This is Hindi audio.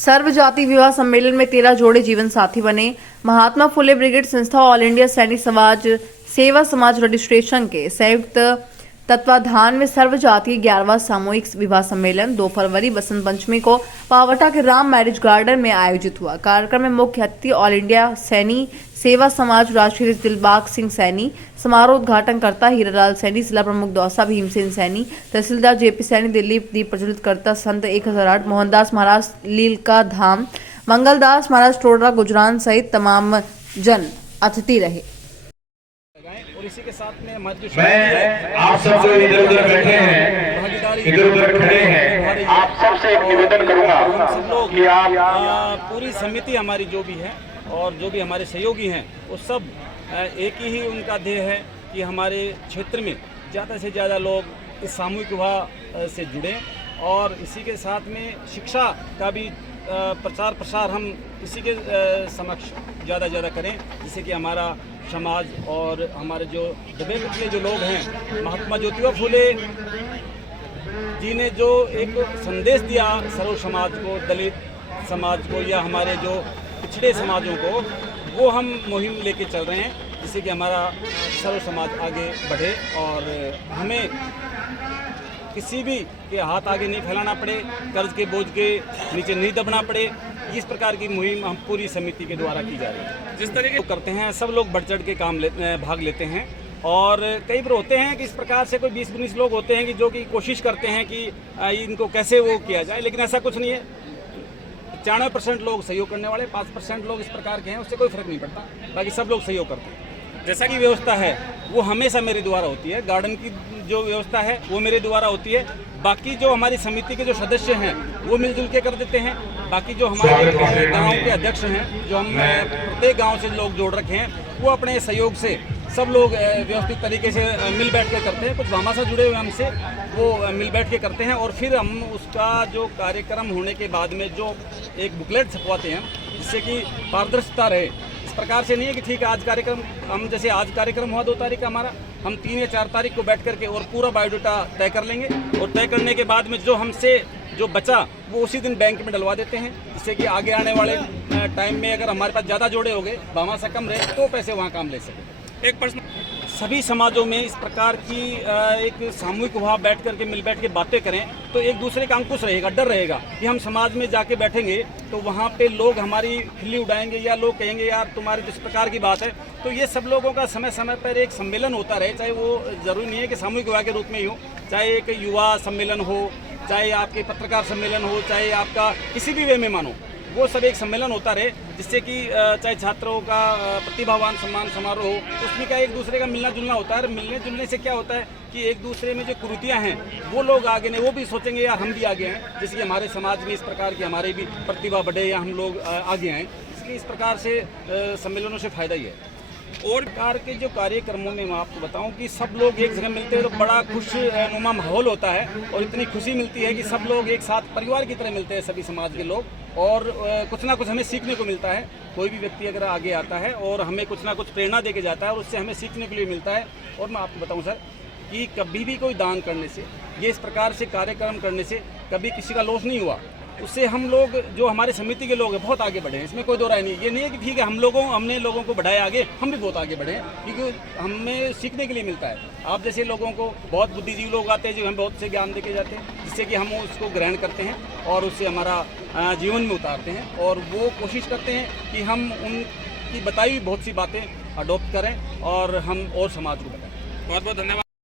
सर्व जाति विवाह सम्मेलन में 13 जोड़े जीवन साथी बने। महात्मा फुले ब्रिगेड संस्था ऑल इंडिया सैनिक समाज सेवा समाज रजिस्ट्रेशन के संयुक्त तत्वाधान में सर्व जातीय 11वां सामूहिक विवाह सम्मेलन 2 फरवरी बसंत पंचमी को पावटा के राम मैरिज गार्डन में आयोजित हुआ। कार्यक्रम में मुख्य अतिथि ऑल इंडिया सैनी सेवा समाज राष्ट्रीय दिलबाग सिंह सैनी, समारोह उद्घाटनकर्ता हीरालाल सैनी, जिला प्रमुख दौसा भीमसेन सैनी, तहसीलदार जेपी सैनी, दिल्ली दीप प्रज्वलित करता संत 1008, मोहनदास महाराज लीलका धाम, मंगलदास महाराज टोडरा गुजरान सहित तमाम जन अतिथि रहे। और इसी के साथ में हमारी जो मैं आप सब जो इधर उधर बैठे हैं, इधर उधर खड़े हैं, आप सबसे एक निवेदन करूंगा कि आप पूरी समिति हमारी जो भी है और जो भी हमारे सहयोगी हैं वो सब एक ही उनका ध्येय है कि हमारे क्षेत्र में ज़्यादा से ज़्यादा लोग इस सामूहिक विवाह से जुड़ें और इसी के साथ में शिक्षा का भी प्रचार प्रसार हम इसी के समक्ष ज़्यादा करें, जिससे कि हमारा समाज और हमारे जो दबे कुचले जो लोग हैं, महात्मा ज्योतिबा फुले जी ने जो एक संदेश दिया सर्व समाज को, दलित समाज को या हमारे जो पिछड़े समाजों को, वो हम मुहिम लेके चल रहे हैं, जिससे कि हमारा सर्व समाज आगे बढ़े और हमें किसी भी के हाथ आगे नहीं फैलाना पड़े, कर्ज के बोझ के नीचे नहीं दबना पड़े। इस प्रकार की मुहिम हम पूरी समिति के द्वारा की जा रही है। जिस तरीके करते हैं सब लोग बढ़ चढ़ के भाग लेते हैं और कई बार होते हैं कि इस प्रकार से कोई 20-19 लोग होते हैं कि जो कि कोशिश करते हैं कि इनको कैसे वो किया जाए, लेकिन ऐसा कुछ नहीं है। 95% लोग सहयोग करने वाले, 5% लोग इस प्रकार के हैं, उससे कोई फर्क नहीं पड़ता, बाकी सब लोग सहयोग करते हैं। जैसा कि व्यवस्था है वो हमेशा मेरे द्वारा होती है, गार्डन की जो व्यवस्था है वो मेरे द्वारा होती है, बाकी जो हमारी समिति के जो सदस्य हैं वो मिलजुल के कर देते हैं, बाकी जो हमारे गांव के अध्यक्ष हैं, जो हम प्रत्येक गांव से लोग जोड़ रखे हैं, वो अपने सहयोग से सब लोग व्यवस्थित तरीके से मिल बैठ के करते हैं। कुछ भामा से जुड़े हुए हमसे वो मिल बैठ के करते हैं और फिर हम उसका जो कार्यक्रम होने के बाद में जो एक बुकलेट छपवाते हैं, जिससे कि पारदर्शिता रहे। इस प्रकार से नहीं है कि ठीक है आज कार्यक्रम, हम जैसे आज कार्यक्रम हुआ 2 तारीख का हमारा, हम 3 या 4 तारीख को बैठ करके और पूरा बायोडाटा तय कर लेंगे और तय करने के बाद में जो हमसे जो बचा वो उसी दिन बैंक में डलवा देते हैं, जिससे कि आगे आने वाले टाइम में अगर हमारे पास ज़्यादा जोड़े हो गए, भामा से कम रहे, तो पैसे वहाँ काम ले सकें। एक प्रश्न, सभी समाजों में इस प्रकार की एक सामूहिक विवाह बैठ करके मिल बैठ के बातें करें तो एक दूसरे का अंकुश रहेगा, डर रहेगा कि हम समाज में जाके बैठेंगे तो वहाँ पे लोग हमारी खिल्ली उड़ाएंगे या लोग कहेंगे यार तुम्हारी इस प्रकार की बात है। तो ये सब लोगों का समय समय पर एक सम्मेलन होता रहे, चाहे वो ज़रूरी नहीं है कि सामूहिक विवाह के रूप में ही हो, चाहे एक युवा सम्मेलन हो, चाहे आपके पत्रकार सम्मेलन हो, चाहे आपका किसी भी वे में मानो, वो सब एक सम्मेलन होता रहे, जिससे कि चाहे छात्रों का प्रतिभावान सम्मान समारोह हो, उसमें क्या एक दूसरे का मिलना जुलना होता है। मिलने जुलने से क्या होता है कि एक दूसरे में जो कुरीतियाँ हैं वो लोग आगे नहीं, वो भी सोचेंगे यार हम भी आगे हैं, जैसे कि हमारे समाज में इस प्रकार की हमारी भी प्रतिभा बढ़े या हम लोग आगे आएँ। इसलिए इस प्रकार से सम्मेलनों से फ़ायदा ही है। और प्रकार के जो कार्यक्रमों में मैं आपको बताऊं कि सब लोग एक जगह मिलते हैं तो बड़ा खुशनुमा माहौल होता है और इतनी खुशी मिलती है कि सब लोग एक साथ परिवार की तरह मिलते हैं, सभी समाज के लोग, और कुछ ना कुछ हमें सीखने को मिलता है। कोई भी व्यक्ति अगर आगे आता है और हमें कुछ ना कुछ प्रेरणा दे के जाता है और उससे हमें सीखने के लिए मिलता है। और मैं आपको बताऊँ सर कि कभी भी कोई दान करने से, ये इस प्रकार से कार्यक्रम करने से कभी किसी का लॉस नहीं हुआ। उससे हम लोग जो हमारे समिति के लोग हैं बहुत आगे बढ़े हैं, इसमें कोई दो राय नहीं। ये नहीं है कि ठीक है हमने लोगों को बढ़ाया आगे, हम भी बहुत आगे बढ़े हैं, क्योंकि हमें सीखने के लिए मिलता है। आप जैसे लोगों को बहुत बुद्धिजीवी लोग आते हैं जो हमें बहुत से ज्ञान दे के जाते हैं, जिससे कि हम उसको ग्रहण करते हैं और उससे हमारा जीवन में उतारते हैं और वो कोशिश करते हैं कि हम उनकी बताई हुई बहुत सी बातें अडॉप्ट करें और हम और समाज को बताएं। बहुत बहुत धन्यवाद।